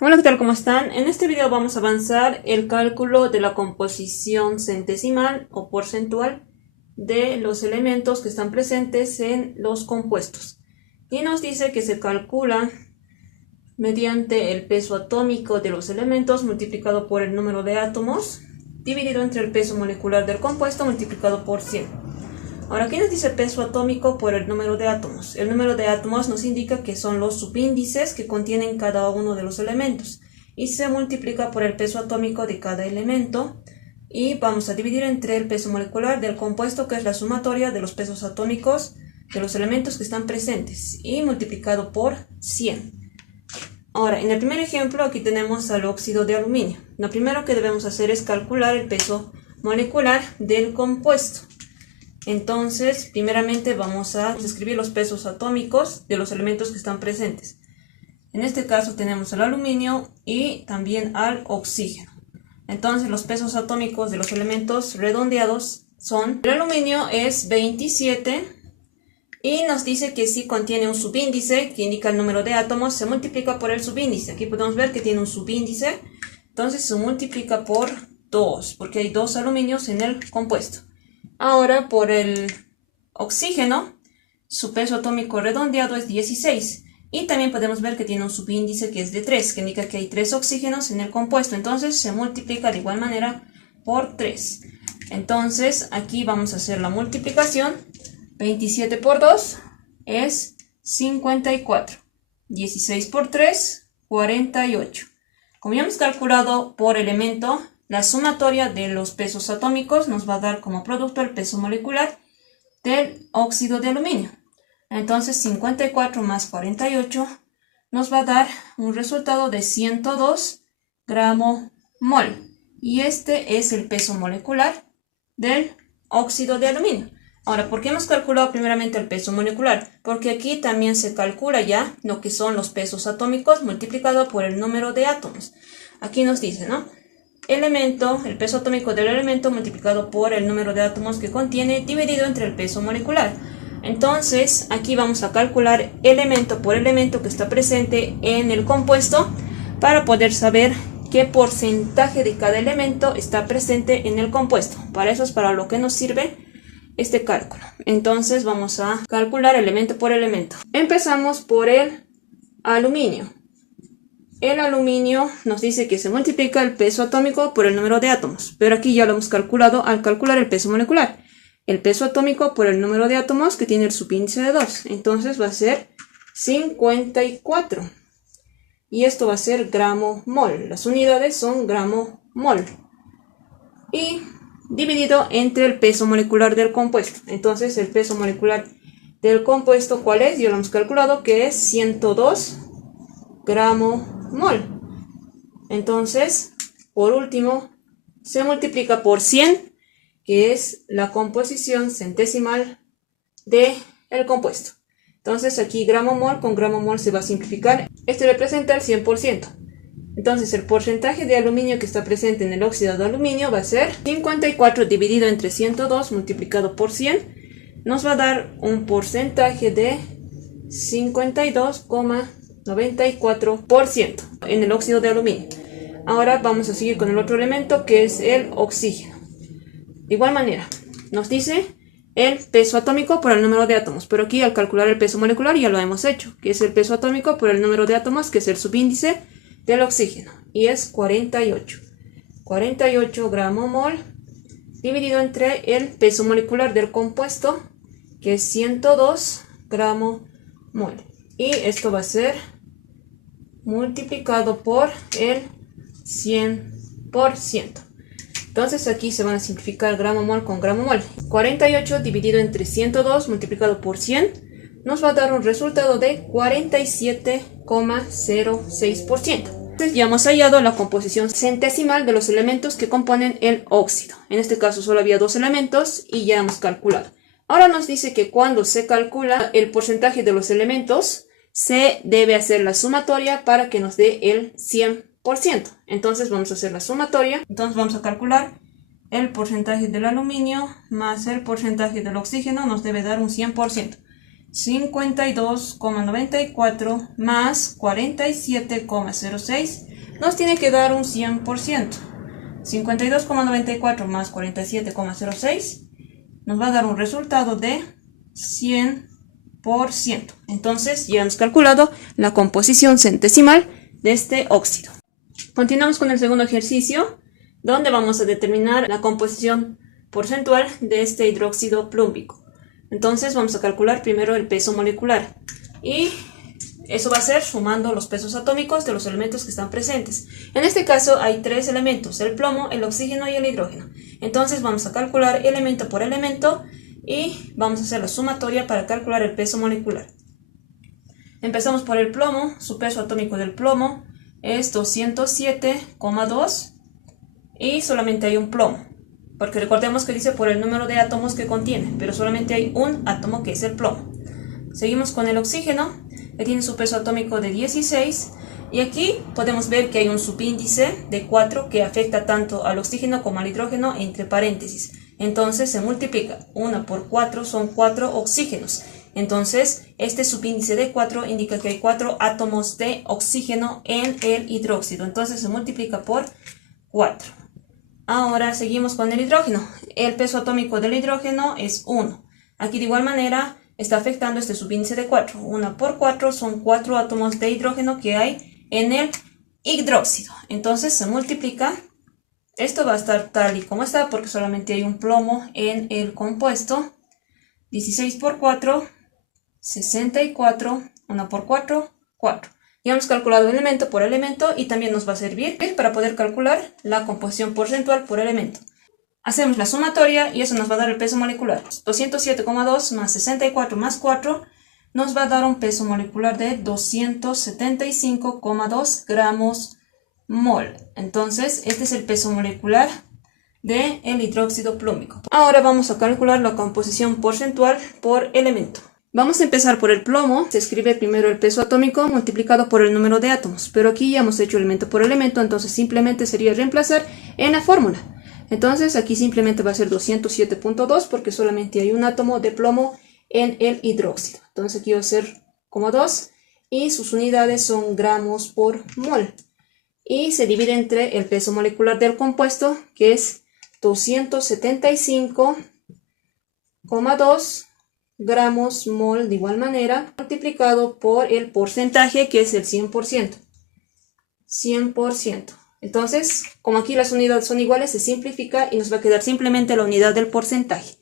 Hola, ¿qué tal? ¿Cómo están? En este video vamos a avanzar el cálculo de la composición centesimal o porcentual de los elementos que están presentes en los compuestos. Y nos dice que se calcula mediante el peso atómico de los elementos multiplicado por el número de átomos dividido entre el peso molecular del compuesto multiplicado por 100. Ahora, aquí nos dice peso atómico por el número de átomos. El número de átomos nos indica que son los subíndices que contienen cada uno de los elementos y se multiplica por el peso atómico de cada elemento y vamos a dividir entre el peso molecular del compuesto, que es la sumatoria de los pesos atómicos de los elementos que están presentes, y multiplicado por 100. Ahora, en el primer ejemplo aquí tenemos al óxido de aluminio. Lo primero que debemos hacer es calcular el peso molecular del compuesto. Entonces, primeramente vamos a escribir los pesos atómicos de los elementos que están presentes. En este caso tenemos al aluminio y también al oxígeno. Entonces, los pesos atómicos de los elementos redondeados son: el aluminio es 27 y nos dice que si contiene un subíndice que indica el número de átomos, se multiplica por el subíndice. Aquí podemos ver que tiene un subíndice, entonces se multiplica por 2, porque hay 2 aluminios en el compuesto. Ahora, por el oxígeno, su peso atómico redondeado es 16. Y también podemos ver que tiene un subíndice que es de 3, que indica que hay 3 oxígenos en el compuesto. Entonces se multiplica de igual manera por 3. Entonces aquí vamos a hacer la multiplicación. 27 por 2 es 54. 16 por 3, 48. Como ya hemos calculado por elemento, la sumatoria de los pesos atómicos nos va a dar como producto el peso molecular del óxido de aluminio. Entonces 54 más 48 nos va a dar un resultado de 102 gramos mol. Y este es el peso molecular del óxido de aluminio. Ahora, ¿por qué hemos calculado primeramente el peso molecular? Porque aquí también se calcula ya lo que son los pesos atómicos multiplicado por el número de átomos. Aquí nos dice, ¿no? El peso atómico del elemento multiplicado por el número de átomos que contiene dividido entre el peso molecular. Entonces, aquí vamos a calcular elemento por elemento que está presente en el compuesto para poder saber qué porcentaje de cada elemento está presente en el compuesto. Para eso es para lo que nos sirve este cálculo. Entonces vamos a calcular elemento por elemento. Empezamos por el aluminio. El aluminio nos dice que se multiplica el peso atómico por el número de átomos, pero aquí ya lo hemos calculado al calcular el peso molecular. El peso atómico por el número de átomos, que tiene el subíndice de 2. Entonces va a ser 54. Y esto va a ser gramo mol. Las unidades son gramo mol. Y dividido entre el peso molecular del compuesto. Entonces el peso molecular del compuesto, ¿cuál es? Ya lo hemos calculado, que es 102 gramo mol. Entonces, por último, se multiplica por 100, que es la composición centesimal del compuesto. Entonces aquí gramo mol con gramo mol se va a simplificar. Esto representa el 100%. Entonces el porcentaje de aluminio que está presente en el óxido de aluminio va a ser 54 dividido entre 102 multiplicado por 100. Nos va a dar un porcentaje de 52,94% en el óxido de aluminio. Ahora vamos a seguir con el otro elemento, que es el oxígeno. De igual manera, nos dice el peso atómico por el número de átomos, pero aquí al calcular el peso molecular ya lo hemos hecho, que es el peso atómico por el número de átomos, que es el subíndice del oxígeno, y es 48. 48 gramos mol dividido entre el peso molecular del compuesto, que es 102 gramos mol. Y esto va a ser multiplicado por el 100%. Entonces aquí se van a simplificar gramo mol con gramo mol. 48 dividido entre 102 multiplicado por 100 nos va a dar un resultado de 47,06%. Entonces ya hemos hallado la composición centesimal de los elementos que componen el óxido. En este caso solo había 2 elementos y ya hemos calculado. Ahora nos dice que cuando se calcula el porcentaje de los elementos, se debe hacer la sumatoria para que nos dé el 100%. Entonces vamos a hacer la sumatoria. Entonces vamos a calcular el porcentaje del aluminio más el porcentaje del oxígeno, nos debe dar un 100%. 52,94 más 47,06 nos tiene que dar un 100%. 52,94 más 47,06 nos va a dar un resultado de 100%. Entonces ya hemos calculado la composición centesimal de este óxido. Continuamos con el segundo ejercicio, donde vamos a determinar la composición porcentual de este hidróxido plúmbico. Entonces vamos a calcular primero el peso molecular y eso va a ser sumando los pesos atómicos de los elementos que están presentes. En este caso hay tres elementos: el plomo, el oxígeno y el hidrógeno. Entonces vamos a calcular elemento por elemento y vamos a hacer la sumatoria para calcular el peso molecular. Empezamos por el plomo. Su peso atómico del plomo es 207,2 y solamente hay un plomo, porque recordemos que dice por el número de átomos que contiene, pero solamente hay un átomo, que es el plomo. Seguimos con el oxígeno, que tiene su peso atómico de 16, y aquí podemos ver que hay un subíndice de 4 que afecta tanto al oxígeno como al hidrógeno entre paréntesis. Entonces se multiplica 1 por 4, son 4 oxígenos. Entonces este subíndice de 4 indica que hay 4 átomos de oxígeno en el hidróxido. Entonces se multiplica por 4. Ahora seguimos con el hidrógeno. El peso atómico del hidrógeno es 1. Aquí de igual manera está afectando este subíndice de 4. 1 por 4 son 4 átomos de hidrógeno que hay en el hidróxido. Entonces se multiplica. Esto va a estar tal y como está porque solamente hay un plomo en el compuesto. 16 por 4, 64. 1 por 4, 4. Ya hemos calculado elemento por elemento y también nos va a servir para poder calcular la composición porcentual por elemento. Hacemos la sumatoria y eso nos va a dar el peso molecular. 207,2 más 64 más 4 nos va a dar un peso molecular de 275,2 gramos mol. Entonces este es el peso molecular del hidróxido plúmbico. Ahora vamos a calcular la composición porcentual por elemento. Vamos a empezar por el plomo. Se escribe primero el peso atómico multiplicado por el número de átomos, pero aquí ya hemos hecho elemento por elemento, entonces simplemente sería reemplazar en la fórmula. Entonces aquí simplemente va a ser 207,2 porque solamente hay un átomo de plomo en el hidróxido. Entonces aquí va a ser como 2 y sus unidades son gramos por mol. Y se divide entre el peso molecular del compuesto, que es 275,2 gramos mol de igual manera, multiplicado por el porcentaje, que es el 100%. 100%. Entonces, como aquí las unidades son iguales, se simplifica y nos va a quedar simplemente la unidad del porcentaje.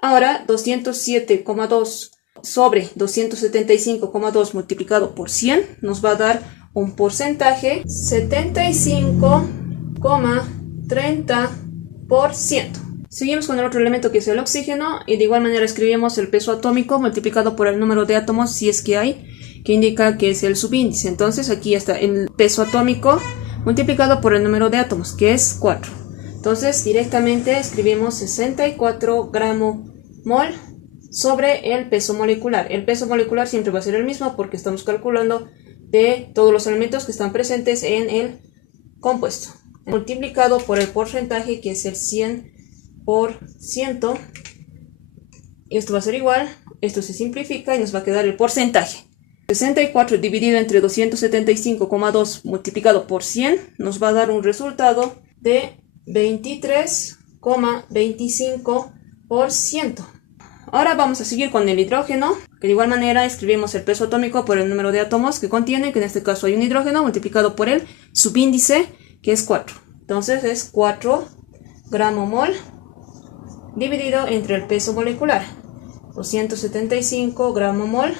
Ahora, 207,2 sobre 275,2 multiplicado por 100 nos va a dar un porcentaje 75,30%. Seguimos con el otro elemento, que es el oxígeno, y de igual manera escribimos el peso atómico multiplicado por el número de átomos, si es que hay, que indica que es el subíndice. Entonces aquí está el peso atómico multiplicado por el número de átomos, que es 4. Entonces directamente escribimos 64 gramos mol sobre el peso molecular. El peso molecular siempre va a ser el mismo porque estamos calculando de todos los elementos que están presentes en el compuesto, multiplicado por el porcentaje, que es el 100%. Esto va a ser igual, esto se simplifica y nos va a quedar el porcentaje. 64 dividido entre 275,2 multiplicado por 100 nos va a dar un resultado de 23,25%. Ahora vamos a seguir con el hidrógeno, que de igual manera escribimos el peso atómico por el número de átomos que contiene, que en este caso hay un hidrógeno, multiplicado por el subíndice, que es 4. Entonces es 4 gramos mol dividido entre el peso molecular, 275 gramos mol,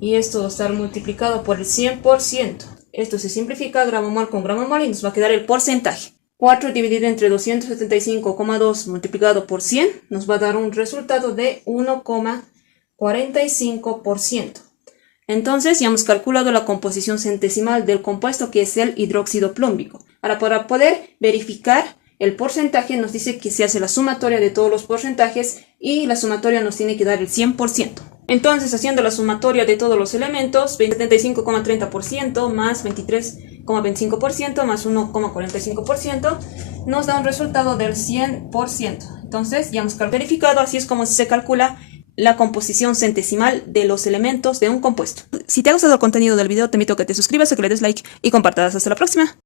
y esto va a estar multiplicado por el 100%. Esto se simplifica gramo mol con gramo mol y nos va a quedar el porcentaje. 4 dividido entre 275,2 multiplicado por 100 nos va a dar un resultado de 1,45%. Entonces ya hemos calculado la composición centesimal del compuesto, que es el hidróxido plúmbico. Ahora, para poder verificar el porcentaje, nos dice que se hace la sumatoria de todos los porcentajes y la sumatoria nos tiene que dar el 100%. Entonces, haciendo la sumatoria de todos los elementos, 75,30% más 23,25% más 1,45% nos da un resultado del 100%. Entonces, ya hemos verificado, así es como se calcula la composición centesimal de los elementos de un compuesto. Si te ha gustado el contenido del video, te invito a que te suscribas, a que le des like y compartas. Hasta la próxima.